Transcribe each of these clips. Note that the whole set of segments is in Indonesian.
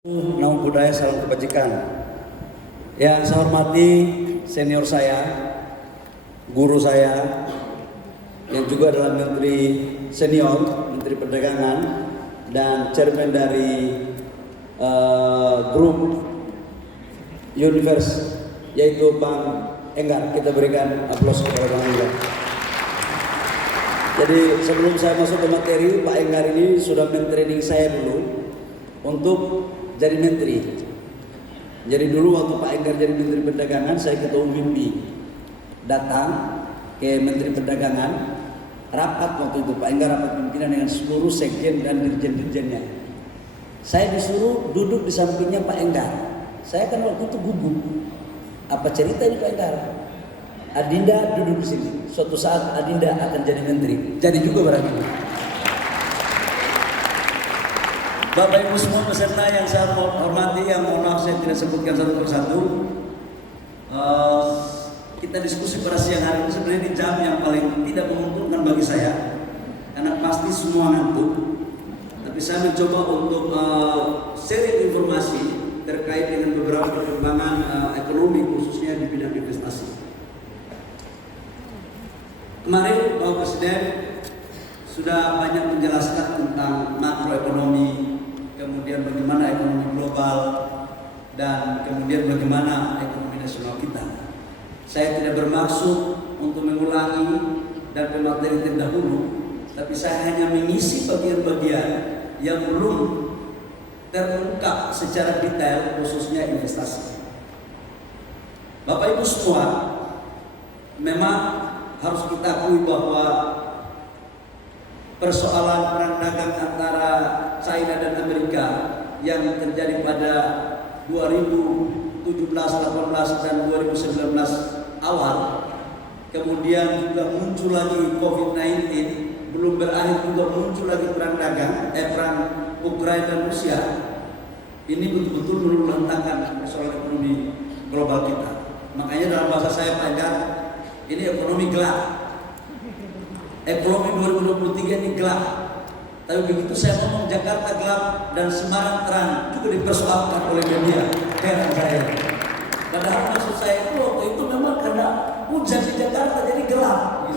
Nama budaya salam kebajikan. Yang saya hormati senior saya, guru saya, yang juga adalah Menteri Senior, Menteri Perdagangan, dan Chairman dari grup Universe, yaitu Bang Enggar. Kita berikan aplaus kepada Bang Enggar. Jadi sebelum saya masuk ke materi, Pak Enggar ini sudah men-training saya dulu untuk jadi menteri. Jadi dulu waktu Pak Enggar jadi Menteri Perdagangan, saya ketua WIMPI datang ke Menteri Perdagangan, rapat waktu itu Pak Enggar rapat pimpinan dengan seluruh sekjen dan dirjen-dirjennya. Saya disuruh duduk di sampingnya Pak Enggar. Saya kan waktu itu gugup. Apa cerita ini Pak Enggar? Adinda duduk di sini. Suatu saat Adinda akan jadi menteri. Jadi juga berarti. Bapak Ibu semua peserta yang saya hormati, yang mohon maaf saya tidak sebutkan satu persatu. Kita diskusi pada siang hari ini sebenarnya di jam yang paling tidak menguntungkan bagi saya, karena pasti semua ngantuk. Tapi saya mencoba untuk sharing informasi terkait dengan beberapa perkembangan ekonomi khususnya di bidang investasi. Kemarin Bapak Presiden sudah banyak menjelaskan tentang makroekonomi, kemudian bagaimana ekonomi global, dan kemudian bagaimana ekonomi nasional kita. Saya tidak bermaksud untuk mengulangi dan pemateri terdahulu, tapi saya hanya mengisi bagian-bagian yang belum terungkap secara detail, khususnya investasi. Bapak Ibu semua, memang harus kita akui bahwa persoalan perang dagang antara China dan Amerika yang terjadi pada 2017, 18 dan 2019 awal, kemudian juga muncul lagi COVID-19, belum berakhir juga muncul lagi perang dagang, perang Ukraina dan Rusia. Ini betul-betul meluluhlantangkan persoalan ekonomi global kita. Makanya dalam bahasa saya Pak Enggar, ini ekonomi gelap. Ekonomi 2023 ini gelap. Tapi begitu saya ngomong Jakarta gelap dan Semarang terang, juga dipersoalkan oleh media. Heran saya. Padahal maksud saya itu waktu itu memang karena hujan di Jakarta jadi gelap.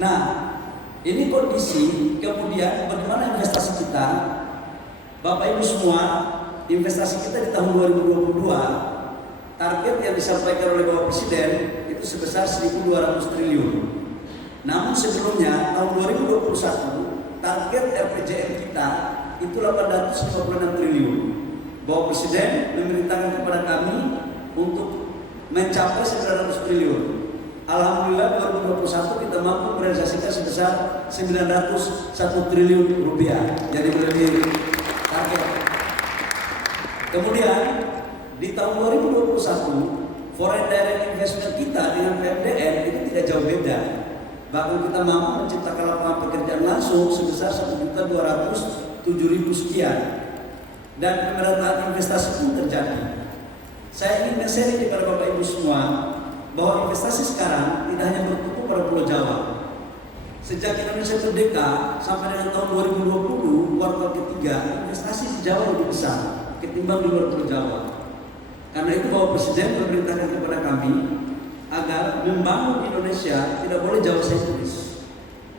Nah, ini kondisi. Kemudian bagaimana investasi kita? Bapak Ibu semua, investasi kita di tahun 2022, target yang disampaikan oleh Bapak Presiden itu sebesar 1.200 triliun. Namun sebelumnya tahun 2021 target RPJM kita itu 856 triliun. Bapak Presiden memerintahkan kepada kami untuk mencapai 900 triliun. Alhamdulillah 2021 kita mampu merealisasikan sebesar 901 triliun rupiah. Jadi melebihi target. Kemudian di tahun 2021 foreign direct investment kita dengan PMDN itu tidak jauh beda. Bahkan kita mampu menciptakan lapangan pekerjaan langsung sebesar 1.207.000 sekian, dan pemerataan investasi pun terjadi. Saya ingin men-sharing kepada Bapak Ibu semua bahwa investasi sekarang tidak hanya bertumpu pada Pulau Jawa. Sejak Indonesia merdeka sampai dengan tahun 2020 kuartal ketiga, investasi di Jawa lebih besar ketimbang di luar Pulau Jawa. Karena itu Bapak Presiden memerintahkan kepada kami agar membangun Indonesia tidak boleh Jawa sentris.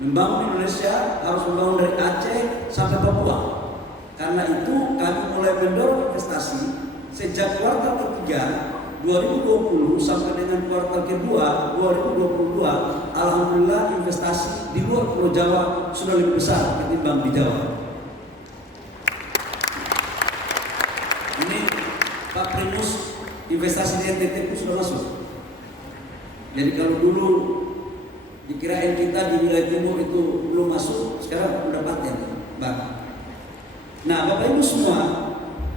Membangun Indonesia harus membangun dari Aceh sampai Papua. Karena itu kami mulai mendorong investasi sejak kuartal ketiga 2020 sampai dengan kuartal kedua 2022. Alhamdulillah investasi di luar Pulau Jawa sudah lebih besar ketimbang di Jawa. Ini Pak Primus, investasi di NTT itu sudah masuk. Jadi kalau dulu dikirain kita di wilayah timur itu belum masuk, sekarang udah paten, Bang. Nah, Bapak Ibu semua,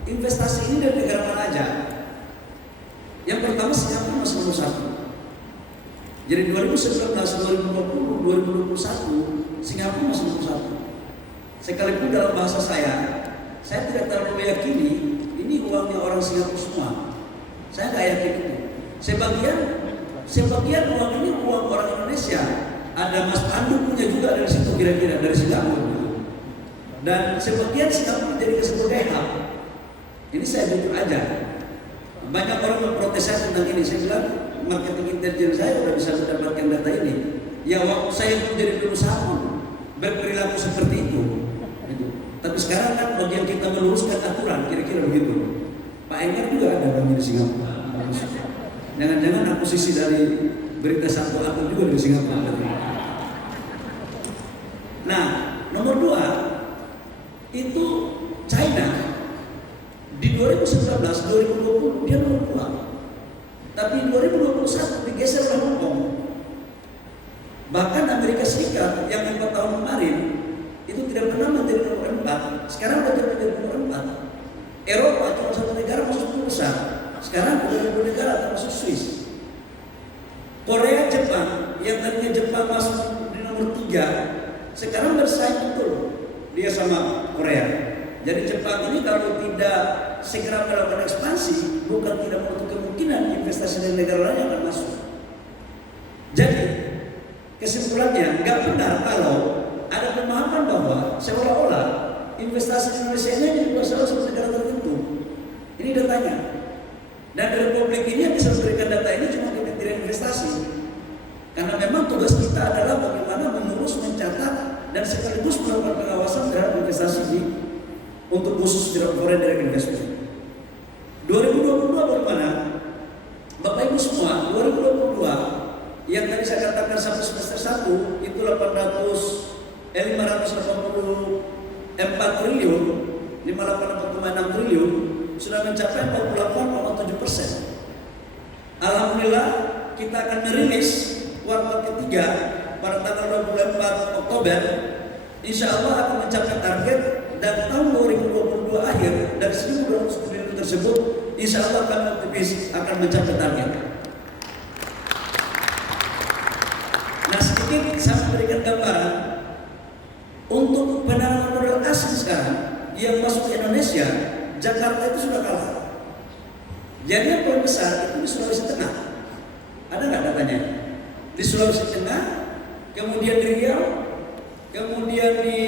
investasi ini dari negara mana aja? Yang pertama Singapura masih nomor 1. Jadi 2019, 2020, 2021 Singapura masih nomor 1. Sekalipun dalam bahasa saya tidak terlalu meyakini ini uangnya orang Singapura semua. Saya nggak yakin itu. Sebagian uang ini uang orang Indonesia. Ada Mas Pandu punya juga dari situ kira-kira dari Singapura. Dan sebagian Singapura menjadi sebagai hub. Ini saya jujur aja. Banyak orang memprotes saya tentang ini. Saya bilang marketing intelijen saya sudah bisa mendapatkan data ini. Ya waktu saya menjadi pengusaha pun berperilaku seperti itu. Gitu. Tapi sekarang kan bagian kita meluruskan aturan, kira-kira begitu. Pak Enggar juga ada bagi di Singapura. Jangan-jangan akuisisi dari berita satu atau juga dari Singapura. Nah, nomor 2 itu China di 2019, 2020 dia nomor 2. Tapi 2021 digeser oleh Hong Kong. Bahkan Amerika Serikat yang 4 tahun kemarin itu tidak pernah menjadi nomor 4, sekarang sudah menjadi nomor 4. Eropa cuma satu negara masuk 10 besar, sekarang 20 negara termasuk Swiss. Korea, Jepang yang tadinya Jepang masuk di nomor 3, sekarang bersaing betul dia sama Korea. Jadi Jepang ini kalau tidak segera melakukan ekspansi, bukan tidak menutup kemungkinan investasi dari negara lain yang akan masuk. Jadi kesimpulannya nggak benar kalau ada pemahaman bahwa seolah-olah investasi di Indonesia ini berasal dari negara tertentu. Ini datanya. Dan Republik ini yang bisa memberikan data ini cuma Kementerian Investasi. Karena memang tugas kita adalah bagaimana mengurus, mencatat, dan sekaligus melakukan pengawasan terhadap investasi untuk khusus foreign direct investment. 2022 bagaimana? Bapak Ibu semua, 2022 yang tadi saya katakan sampai semester 1 itu 584 triliun, 58,6 triliun sudah mencapai 48,7%. Alhamdulillah kita akan merilis kuartal ketiga pada tanggal 24 Oktober. Insya Allah akan mencapai target dan tahun 2022 akhir dari 1.200 triliun tersebut insya Allah akan optimis akan mencapai target. Nah sedikit saya memberikan gambaran untuk penanaman modal asing sekarang yang masuk ke Indonesia, Jakarta itu sudah kalah. Jadi yang paling besar itu di Sulawesi Tengah. Ada nggak datanya? Di Sulawesi Tengah, kemudian di Riau, kemudian di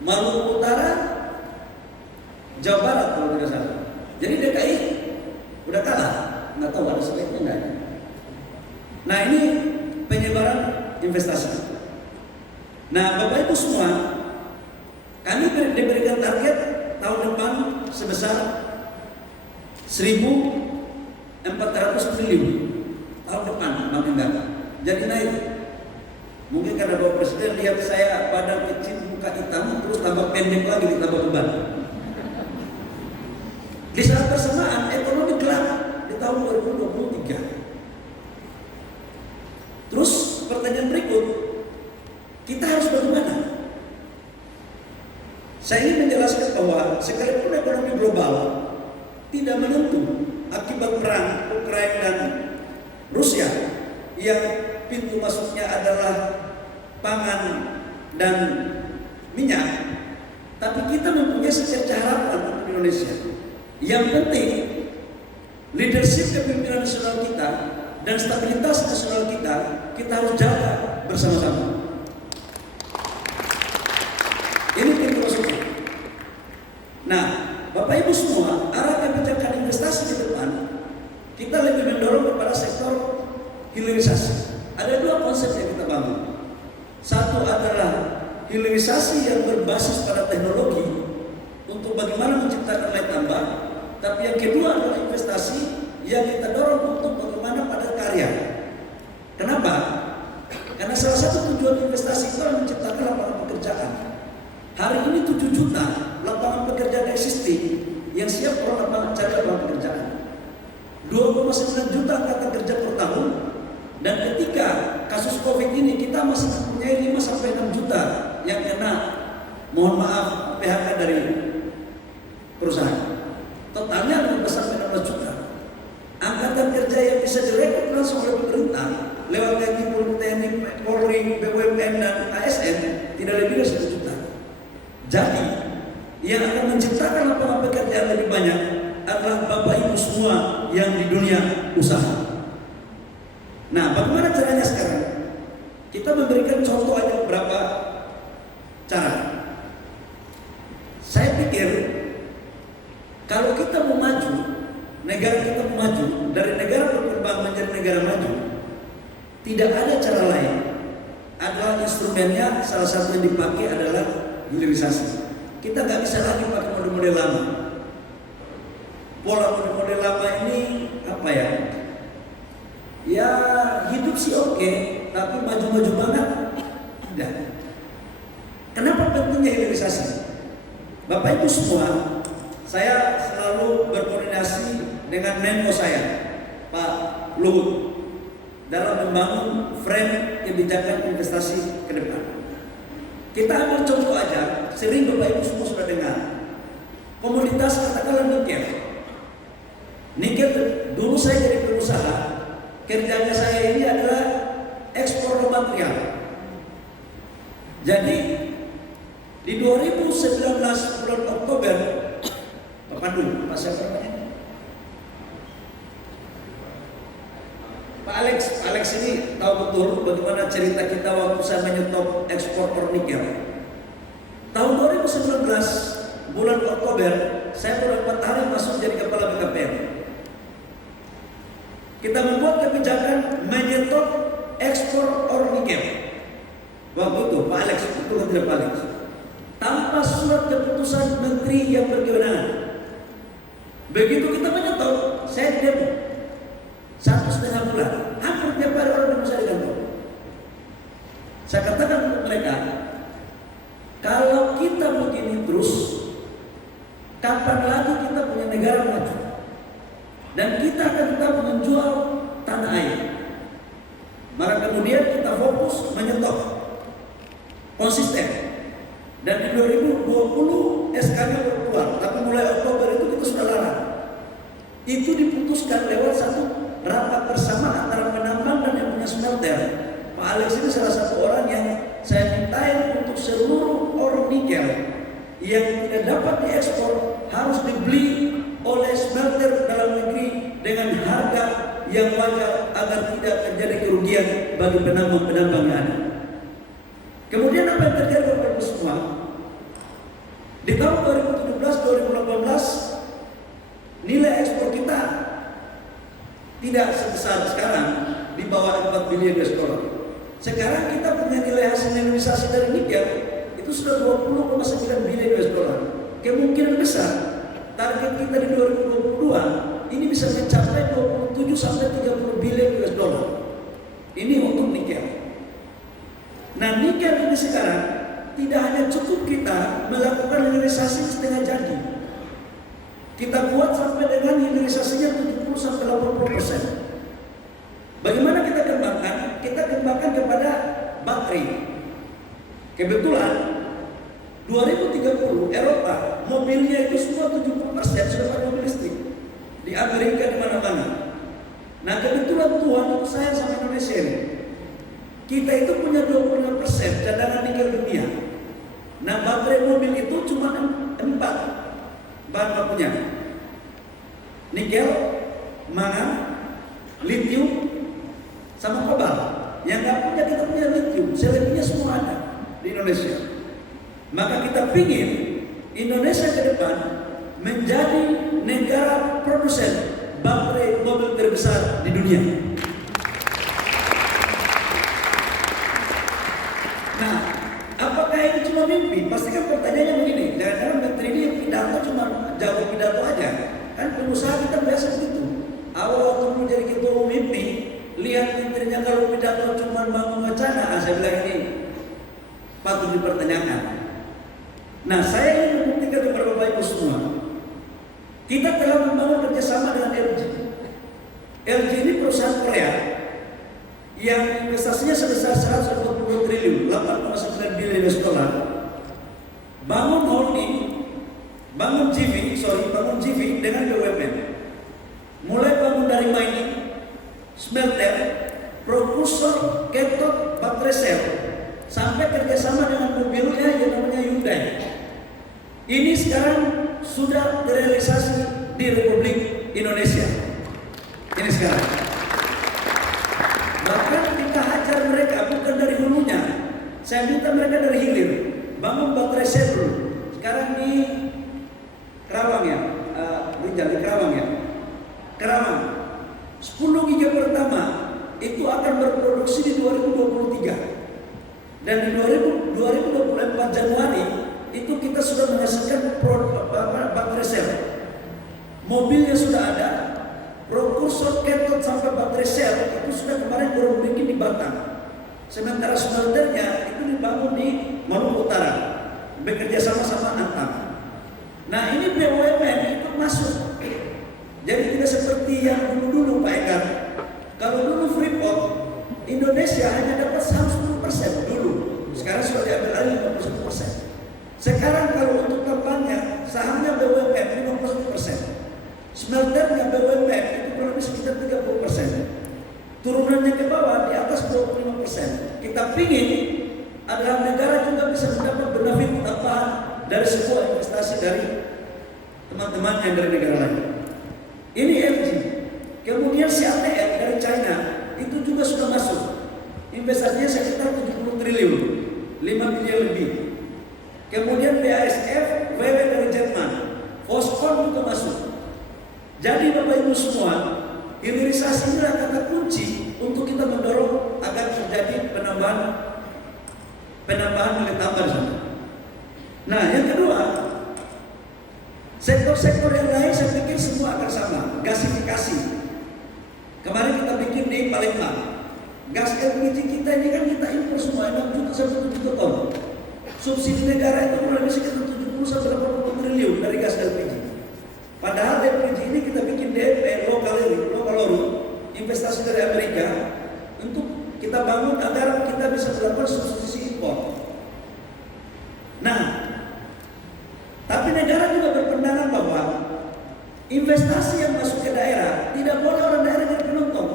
Maluku Utara, Jawa Barat kalau tidak salah. Jadi DKI udah kalah, nggak tahu ada sebaiknya nggak. Nah ini penyebaran investasi. Nah Bapak Ibu semua, kami diberikan target tahun depan sebesar 1.400 triliun tahun depan, makin banyak. Jadi naik. Mungkin karena Bapak Presiden lihat saya badan kecil, muka hitam, terus tambah pendek lagi, ditambah beban. Di saat bersamaan ekonomi gelap di tahun 2023. Terus pertanyaan berikut, kita harus bagaimana? Saya ingin menjelaskan bahwa sekalipun ekonomi global tidak menentu akibat perang Ukraina dan Rusia yang pintu masuknya adalah pangan dan minyak, tapi kita mempunyai secerca harapan untuk Indonesia. Yang penting leadership kepemimpinan nasional kita dan stabilitas nasional kita harus jaga bersama-sama. Ini pintu masuknya. Nah, Bapak Ibu semua, arah kebijakan investasi ke depan kita lebih mendorong kepada sektor hilirisasi. Ada 2 konsep yang kita bangun. Satu adalah hilirisasi yang berbasis pada teknologi untuk bagaimana menciptakan nilai tambah. Tapi yang kedua adalah investasi yang kita dorong untuk bagaimana pada karya. Kenapa? Karena salah satu tujuan investasi itu adalah menciptakan lapangan pekerjaan. Hari ini 7 juta lapangan pekerjaan existing yang siap orang lapangan cari lapangan pekerjaan. 2,9 juta angkatan kerja per tahun. Dan ketika kasus COVID ini kita masih mempunyai 5-6 juta yang kena, mohon maaf, PHK dari perusahaan. Totalnya 15-16 juta. Angkatan kerja yang bisa direkrut langsung oleh pemerintah lewat TNI, Polri, BUMN dan ASN tidak lebih dari 1 juta. Jadi yang akan menciptakan lapangan pekerjaan lebih banyak adalah Bapak Ibu semua yang di dunia usaha. Nah, bagaimana caranya sekarang? Kita memberikan contoh aja beberapa cara. Saya pikir Kalau kita mau maju, negara kita mau maju dari negara berkembang menjadi negara maju, tidak ada cara lain. Adalah instrumennya salah satu yang dipakai adalah hilirisasi. Kita nggak bisa lagi pakai model-model lama. Pola model-model lama ini apa ya? Ya hidup sih oke, tapi maju-maju banget tidak. Kenapa pentingnya hilirisasi? Bapak Ibu semua, saya selalu berkoordinasi dengan Menko saya, Pak Luhut, dalam membangun frame kebijakan investasi ke depan. Kita ambil contoh aja, sering Bapak Ibu semua sudah dengar. Komoditas katakanlah nikel. Nikel dulu saya jadi pengusaha, kerjanya saya ini adalah ekspor raw material. Jadi di 2019 bulan Oktober, Pak Pandu, Pak siapa namanya? Pak Alex ini tahu betul bagaimana cerita kita waktu saya menyetop ekspor nikel. Tahun 2019 bulan Oktober, saya baru 4 hari masuk jadi kepala BKPM. Kita membuat kebijakan menyetop ekspor nikel. Waktu itu Pak Alex, itu tidak Pak Alex, tanpa surat keputusan menteri yang berkewenangan. Begitu kita menyetop, saya demo 1,5 bulan, hampir tiap hari orang demo saya di kantor. Saya katakan untuk mereka, kalau kita begini terus, kapan lagi kita punya negara maju? Dan kita akan tetap menjual tanah air. Maka kemudian kita fokus menyetop, konsisten. Dan di 2020 SK-nya berkeluar, tapi mulai Oktober itu kita sudah larang. Itu diputuskan lewat satu rapat bersama antara penambang dan yang punya smelter. Pak Alex ini salah satu orang yang saya mintain untuk seluruh ore nikel yang tidak dapat diekspor harus dibeli oleh smelter dalam negeri dengan harga yang wajar agar tidak terjadi kerugian bagi penambang-penambang yang ada. Kemudian apa yang terjadi Bapak Ibu semua? Di tahun 2017-2018 nilai ekspor kita tidak sebesar sekarang, di bawah 4 bilion US dollar. Sekarang kita punya nilai hasil hilirisasi dari nikel itu sudah 20,9 bilion US dollar. Kemungkinan besar target kita di 2022 ini bisa mencapai 27 sampai 30 bilion US dollar. Ini untuk nikel. Nah, nikel ini sekarang tidak hanya cukup kita melakukan hilirisasi setengah jadi. Kita buat sampai dengan hilirisasinya 70 sampai 80%. Bagaimana kita kembangkan? Kita kembangkan kepada baterai. Kebetulan 2030 Eropa mobilnya itu semua 70% sudah pakai mobil listrik. Di Amerika di mana-mana. Nah, kebetulan Tuhan itu sayang sama Indonesia ini. Kita itu punya 25% cadangan nikel dunia. Nah, baterai mobil itu cuma 4 bahan bakunya. Nikel, mangan, litium, sama kobalt. Yang nggak punya, kita punya litium. Selebihnya semua ada di Indonesia. Maka kita ingin Indonesia ke depan menjadi negara produsen baterai mobil terbesar di dunia. Nah, apakah ini cuma mimpi? Pasti kan pertanyaannya begini. Jangan-jangan menteri ini pidato cuma jago pidato aja. Kan pengusaha kita biasa begitu. Awal waktu menjadi ketua umum mimpi, lihat menterinya kalau pidato cuma bangun wacana, saya bilang ini patut dipertanyakan. Nah, saya ingin membuktikan kepada Bapak Ibu semua, kita telah membangun kerjasama dengan LG. LG ini perusahaan Korea yang investasinya sebesar 140 triliun, 8,9 bilion US dollar. Bangun holding, bangun GV dengan BUMN. Mulai bangun dari mining, smelter, prekursor, cathode, baterai sel, sampai kerjasama dengan mobilnya yang namanya Hyundai. Ini sekarang sudah terrealisasi di Republik Indonesia. Ini sekarang. Bahkan kita hajar mereka bukan dari hulunya. Saya minta mereka dari hilir. Bangun baterai sel dulu. Sekarang di Rawang ya, tinggal di Kerawang ya. Kerawang 10 giga pertama itu akan berproduksi di 2023. Dan di 2024 Januari itu kita sudah menghasilkan baterai sel. Mobilnya sudah ada, prekursor cathode sampai baterai sel itu sudah kemarin baru bikin di Batam. Sementara smelternya itu dibangun di Maluku Utara, bekerja sama Antam. Nah ini BUMN itu masuk. Jadi tidak seperti yang dulu Pak Ekar. Kalau dulu Freeport Indonesia hanya dapat 10% dulu. Sekarang sudah diambil alih 51%. Sekarang kalau untuk tambangnya sahamnya BUMN 50%. Smelternya BUMN itu kurang lebih sekitar 30%. Turunannya ke bawah di atas 25%. Kita pingin adalah negara juga bisa mendapat benefit tambahan dari sebuah investasi dari teman-teman yang dari negara lain. Ini LG. Kemudian CATL dari China itu juga sudah masuk. Investasinya sekitar 70 triliun, 5 bilion lebih. Kemudian BASF, VW dari Jerman, Foxconn juga masuk. Jadi Bapak Ibu semua, hilirisasi inilah kata kunci untuk kita mendorong agar terjadi penambahan nilai tambah di sana. Nah, yang kedua, sektor-sektor yang lain saya pikir semua akan sama. Gasifikasi. Kemarin kita bikin di Palembang. Gas LPG kita ini kan kita impor semua 6 juta sampai 7 juta ton. Subsidi negara itu kurang lebih sekitar 70 sampai 80 triliun dari gas LPG. Padahal LPG ini kita bikin DP lokal investasi dari Amerika untuk kita bangun agar kita bisa melakukan subsidi impor. Nah, tapi negara juga berpandangan bahwa investasi yang masuk ke daerah tidak boleh orang daerah jadi penonton.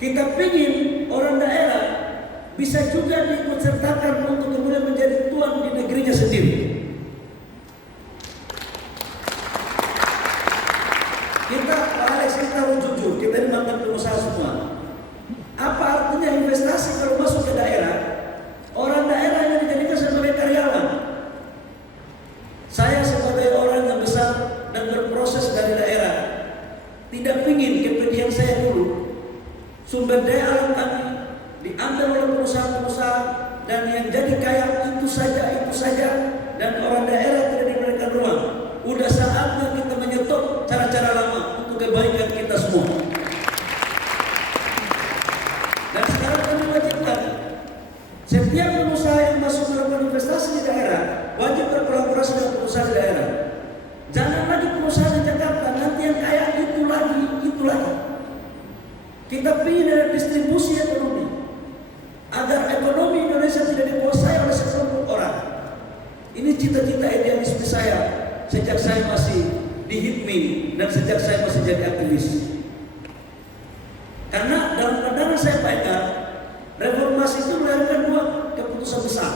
Kita ingin orang daerah bisa juga diikutsertakan untuk kemudian menjadi tuan di negerinya sendiri. Kita, Pak Alex, kita harus jujur, kita ini mantan pengusaha semua. Apa artinya investasi kalau masuk ke daerah? Orang daerah yang dijadikan sebagai karyawan. Saya sebagai orang yang besar dan berproses dari daerah, tidak ingin kepentingan saya dulu sumber daya alam kami diambil oleh pengusaha-pengusaha dan yang jadi kaya itu saja dan orang daerah tidak diberikan ruang. Udah saatnya kita menyetop cara-cara lama untuk kebaikan kita semua. Dan sekarang kami wajibkan setiap pengusaha yang masuk melakukan investasi di daerah wajib berkolaborasi dengan pengusaha di daerah. Jangan lagi pengusaha di Jakarta nanti yang kaya itu lagi. Kita ingin ada distribusi ekonomi agar ekonomi Indonesia tidak dikuasai oleh sekelompok orang. Ini cita-cita idealisme saya sejak saya masih di HIPMI dan sejak saya masih jadi aktivis. Karena dalam pandangan saya Pak Eka, reformasi itu melahirkan dua keputusan besar.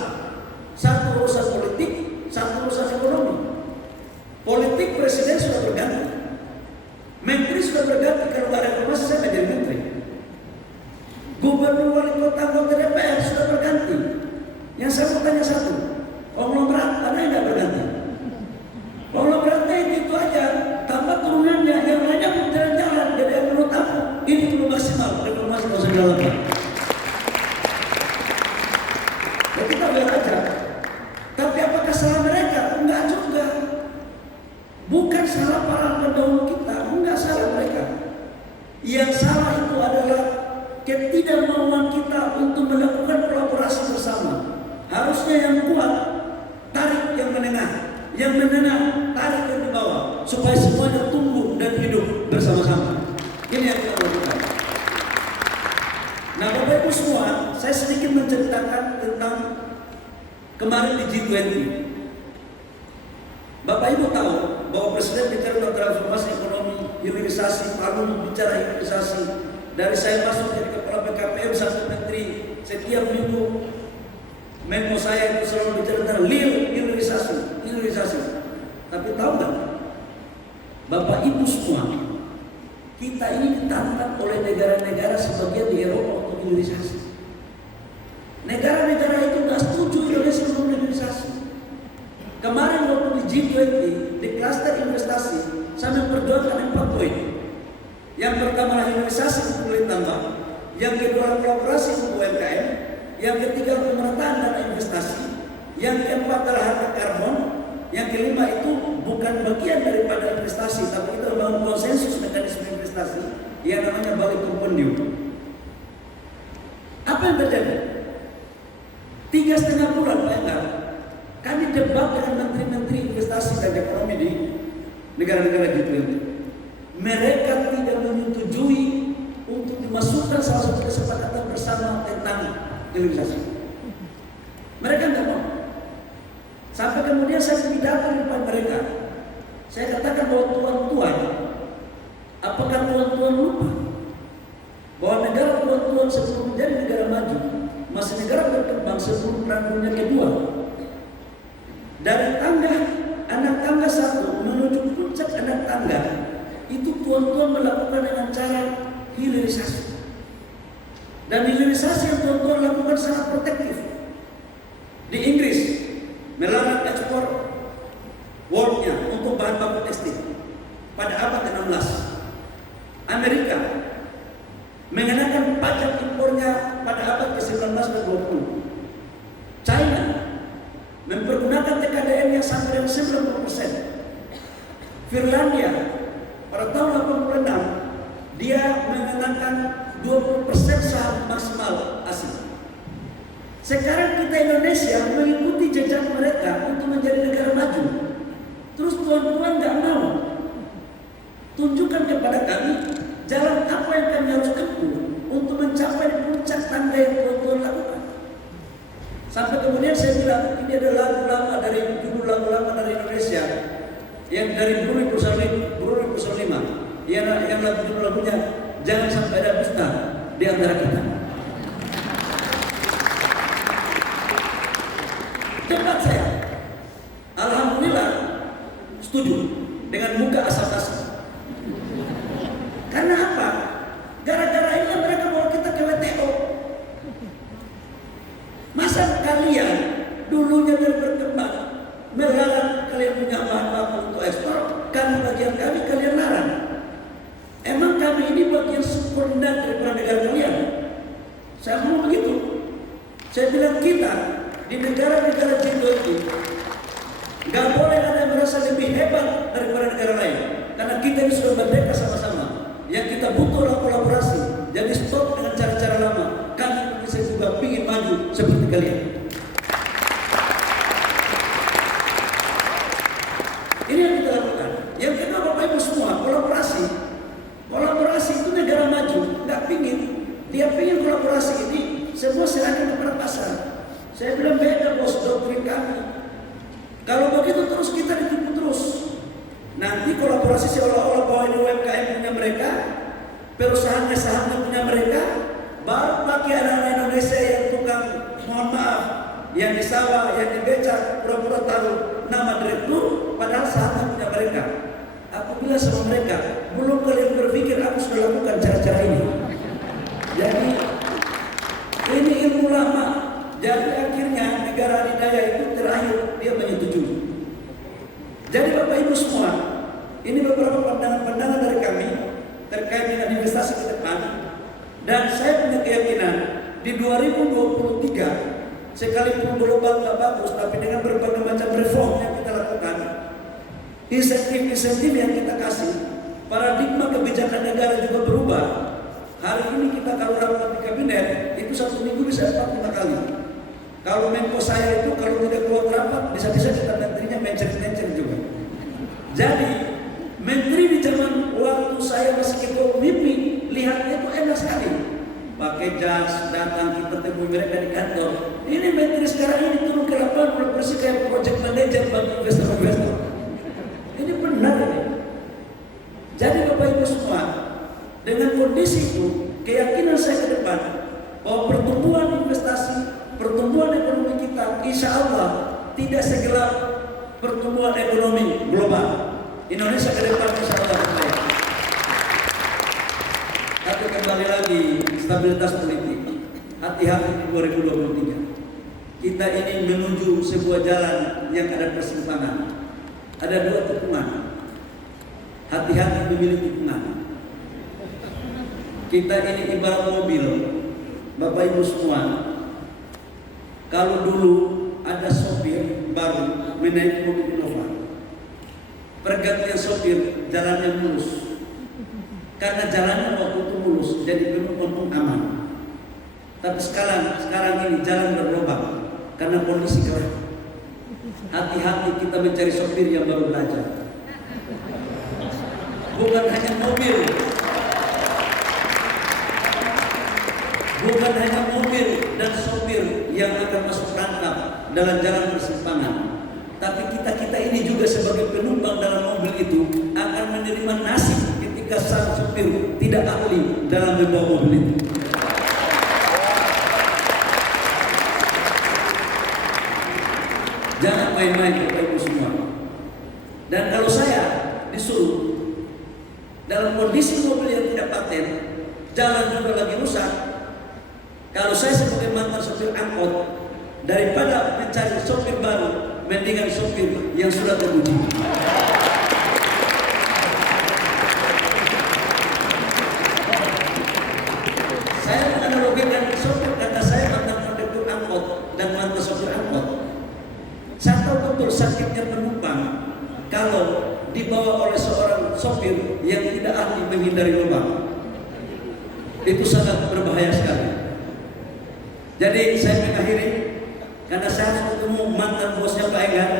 Satu urusan politik, satu urusan ekonomi. Politik presiden sudah berganti, menteri sudah berganti. Kalau ada reformasi saya nggak jadi menteri. Gubernur, wali kota, anggota DPR sudah berganti. Yang saya mau tanya satu, konglomerat mana yang nggak berganti? Konglomeratnya itu aja, tambah turunannya, yang lainnya pun jalan-jalan. Jadi menurut aku ini belum maksimal reformasi kalau saya jalankan. Ya kita biar aja. Tapi apakah salah mereka? Enggak juga. Bukan salah para pendahulu kita, enggak salah mereka. Yang salah itu adalah ketidakmauan kita untuk melakukan kolaborasi bersama. Harusnya yang kuat tarik yang menengah, yang menengah tarik yang di bawah, supaya semuanya tumbuh dan hidup bersama-sama. Ini yang kita lakukan. Nah, Bapak Ibu semua, saya sedikit menceritakan tentang kemarin di G20. Bapak Ibu tahu bahwa Presiden bicara tentang transformasi ekonomi, hilirisasi, lalu bicara hilirisasi. Dari saya masuk jadi kepala BKPM sampai menteri, setiap minggu memo saya itu selalu bicara tentang hilirisasi. Tapi tahu nggak, Bapak Ibu semua, kita ini ditantang oleh negara-negara sebagian di Eropa untuk hilirisasi. Negara-negara itu nggak setuju Indonesia untuk hilirisasi. Kemarin waktu di G20 di klaster investasi saya memperjuangkan 4 poin. Yang pertama hilirisasi untuk nilai tambah, yang kedua kolaborasi untuk UMKM, yang ketiga pemerataan dana investasi, yang keempat adalah harga karbon, yang kelima itu bukan bagian daripada investasi, tapi kita membangun konsensus mekanisme investasi yang namanya Bali Compendium. Apa yang terjadi? 3,5 bulan Pak Enggar, kami debat dengan menteri-menteri investasi dan ekonomi di negara-negara G20. Mereka tidak menyetujui untuk dimasukkan salah satu kesepakatan bersama tentang hilirisasi. Mereka tidak mau. Sampai kemudian saya pidato di depan mereka. Saya katakan bahwa tuan-tuan, apakah tuan-tuan lupa bahwa negara tuan-tuan sebelum menjadi negara maju masih negara berkembang sebelum Perang Dunia Kedua? Dari tangga anak tangga 1 menuju puncak anak tangga itu tuan-tuan melakukan dengan cara hilirisasi. Dan hilirisasi yang tuan-tuan lakukan sangat protektif. Di Inggris melarang ekspor woolnya untuk bahan baku tekstil pada abad ke-16. Amerika mengenakan pajak impornya pada abad ke-19 dan 20. China mempergunakan TKDN yang sampai dengan 90%. Finlandia pada tahun 86 dia mengenakan 20% saham maksimal asing. Sekarang kita Indonesia mengikuti jejak mereka untuk menjadi negara maju. Terus tuan-tuan nggak mau tunjukkan kepada kami jalan apa yang kami harus tempuh untuk mencapai puncak tangga yang tuan-tuan lakukan. Sampai kemudian saya bilang ini ada lagu lama dari judul lagu lama dari Indonesia yang dari Brunei Darussalam yang lagu judul lagunya jangan sampai ada dusta di antara kita. Debat saya, alhamdulillah setuju dengan muka asal-asal. Karena apa? Gara-gara ini mereka bawa kita ke WTO. Masa kalian dulunya berkembang melarang kalian punya bahan baku untuk ekspor, kami bagian kalian larang. Emang kami ini bagian subordinat daripada negara kalian? Saya ngomong begitu. Saya bilang kita di negara-negara G20 nggak boleh ada yang merasa lebih hebat daripada negara lain, karena kita ini sudah merdeka sama-sama. Yang kita butuh adalah kolaborasi. Jadi stop dengan cara-cara lama. Kami Indonesia juga ingin maju seperti kalian. Ini yang kita lakukan. Yang kedua Bapak Ibu semua, kolaborasi. Kolaborasi itu negara maju nggak pingin. Dia pingin kolaborasi ini semua serahkan kepada pasar. Saya bilang beda bos, doktrin kami. Kalau begitu terus kita ditipu terus. Nanti kolaborasi seolah-olah bahwa ini UMKM punya mereka, perusahaannya sahamnya punya mereka, baru pakai anak-anak Indonesia yang tukang, mohon maaf, yang di sawah, yang di becak, pura-pura tahu nama direktur, padahal sahamnya punya mereka. Aku bilang sama mereka, belum kalian berpikir aku sudah lakukan cara-cara ini. Jadi ini ilmu lama. Jadi akhirnya negara adidaya itu terakhir dia menyetujui. Jadi Bapak Ibu semua, ini beberapa pandangan-pandangan dari kami terkait dengan investasi ke depan. Dan saya punya keyakinan di 2023 sekalipun global nggak bagus, tapi dengan berbagai macam reform yang kita lakukan, insentif-insentif yang kita kasih, paradigma kebijakan negara juga berubah. Hari ini kita kalau rapat di kabinet itu 1 minggu bisa 4-5 kali. Kalau Menko saya itu kalau tidak keluar rapat bisa-bisa kita menterinya mencer-mencer juga. Jadi menteri di zaman waktu saya masih ketua MIPI lihatnya itu enak sekali. Pakai jas datang kita temui mereka di kantor. Ini menteri sekarang ini turun ke lapangan bersih kayak project manager bagi investor-investor. Ini benar ini. Jadi Bapak Ibu semua, dengan kondisi itu keyakinan saya ke depan bahwa pertumbuhan investasi, pertumbuhan ekonomi kita insya Allah tidak segelap pertumbuhan ekonomi global. Indonesia ke depan insya Allah baik. Tapi kembali lagi stabilitas politik. Hati-hati di 2023. Kita ini menuju sebuah jalan yang ada persimpangan. Ada 2 tikungan. Hati-hati memilih tikungan. Kita ini ibarat mobil, Bapak Ibu semua. Kalau dulu ada sopir baru menaiki mobil Innova, pergantian sopir jalannya mulus. Karena jalannya waktu itu mulus, jadi penumpang pun aman. Tapi sekarang ini jalan berlubang karena kondisi gelap. Hati-hati kita mencari sopir yang baru belajar. Bukan hanya mobil, bukan hanya mobil dan sopir yang akan masuk rangkap dalam jalan persimpangan, tapi kita ini juga sebagai penumpang dalam mobil itu akan menerima nasib ketika sang sopir tidak ahli dalam membawa mobil itu. Jangan main-main Bapak Ibu semua. Dan kalau saya disuruh dalam kondisi mobil yang tidak paten, jalan juga lagi rusak, kalau saya sebagai mantan sopir angkot, daripada mencari sopir baru, mendingan sopir yang sudah teruji. Saya menganalogikan sopir karena saya mantan kondektur angkot dan mantan sopir angkot. Saya tahu betul sakitnya penumpang kalau dibawa oleh seorang sopir yang tidak ahli menghindari lubang. Itu sangat berbahaya sekali. Jadi saya mengakhiri, karena saya harus ketemu mantan bosnya Pak Enggar.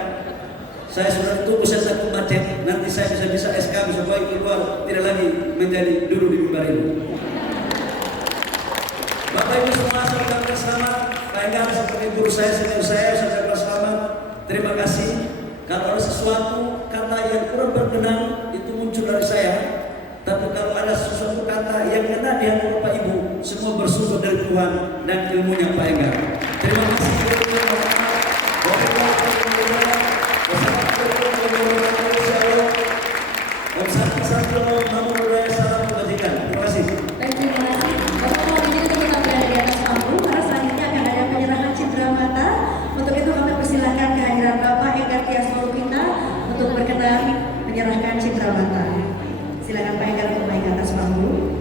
Saya sudah tunggu, saya takut macet. Nanti saya bisa SK, bisa baik keluar, tidak lagi menjadi duduk di mimbar ini. Bapak Ibu semua, saya ucapkan selamat. Pak Enggar sebagai guru saya, senior saya ucapkan selamat. Terima kasih. Kalau ada sesuatu kata yang kurang berkenan, itu muncul dari saya. Tapi kalau ada sesuatu kata yang kena di hati Bapak Ibu, semua bersumber dari Tuhan dan ilmunya Pak Enggar. Terima kasih. Terima kasih. Terima kasih. Bapak mau ini untuk tetap berada di atas panggung karena selanjutnya akan ada penyerahan cindera mata. Untuk itu kami persilakan kehadiran Bapak Enggar Tias Maulupita untuk berkenan menyerahkan cindera mata. Silakan Pak Enggar untuk naik ke atas panggung.